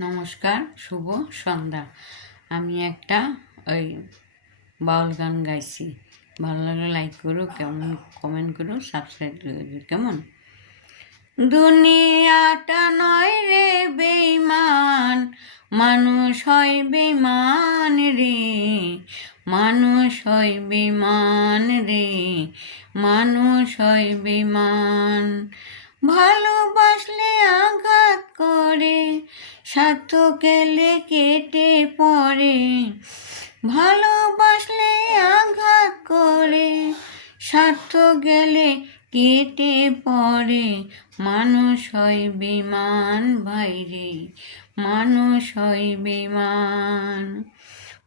নমস্কার, শুভ সন্ধ্যা। আমি একটা ওই বাউল গান গাইছি। ভালো লাগলে লাইক করো, কেমন কমেন্ট করো, সাবস্ক্রাইব করে দিও। কেমন? দুনিয়াটা নয় রে বেঈমান, মানুষ হয় বেঈমান রে, মানুষ হয় বেঈমান রে, মানুষ হয় বেঈমান। ভালোবাসলে আঘাত করে, স্বার্থ গেলে কেটে পড়ে। ভালোবাসলে আঘাত করে, স্বার্থ গেলে কেটে পড়ে। মানুষ হয় বেঈমান ভাইরে, মানুষ হয় বেঈমান।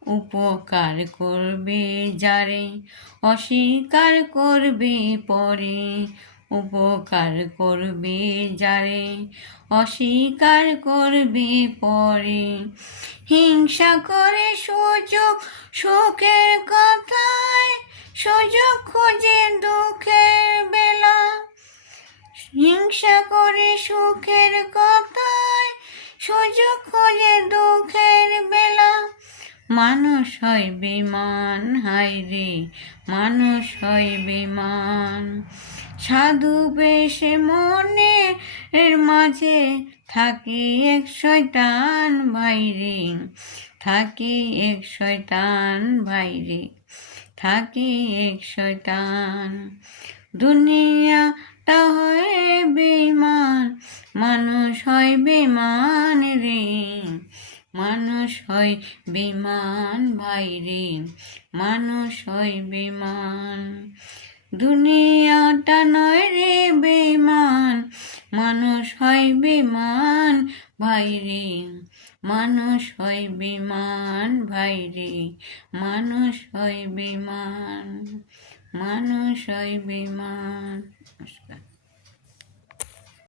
উপকার করবে যারে, অস্বীকার করবে পরে। উপকার করবে যারে, অস্বীকার করবে পরে। হিংসা করে সুযোগ সুখের কথায়, সুযোগ খোঁজে দুঃখের বেলা। হিংসা করে সুখের কথায়, সুযোগ খোঁজে দুঃখের বেলা। মানুষ হয় বেঈমান হায় রে, মানুষ হয় বেঈমান। সাধু বেশে মনের মাঝে থাকে এক শয়তান ভাইরে, থাকে এক শয়তান ভাইরে, থাকে এক শয়তান। দুনিয়াটা হয় বেঈমান, মানুষ হয় বেঈমান রে, মানুষ হয় বেঈমান ভাইরে, মানুষ হয় বেঈমান। দুনিয়াটা নয় রে বেঈমান, মানুষ হয় বেঈমান ভাইরে, মানুষ হয় বেঈমান ভাইরে, মানুষ হয় বেঈমান, মানুষ হয় বেঈমান। নমস্কার।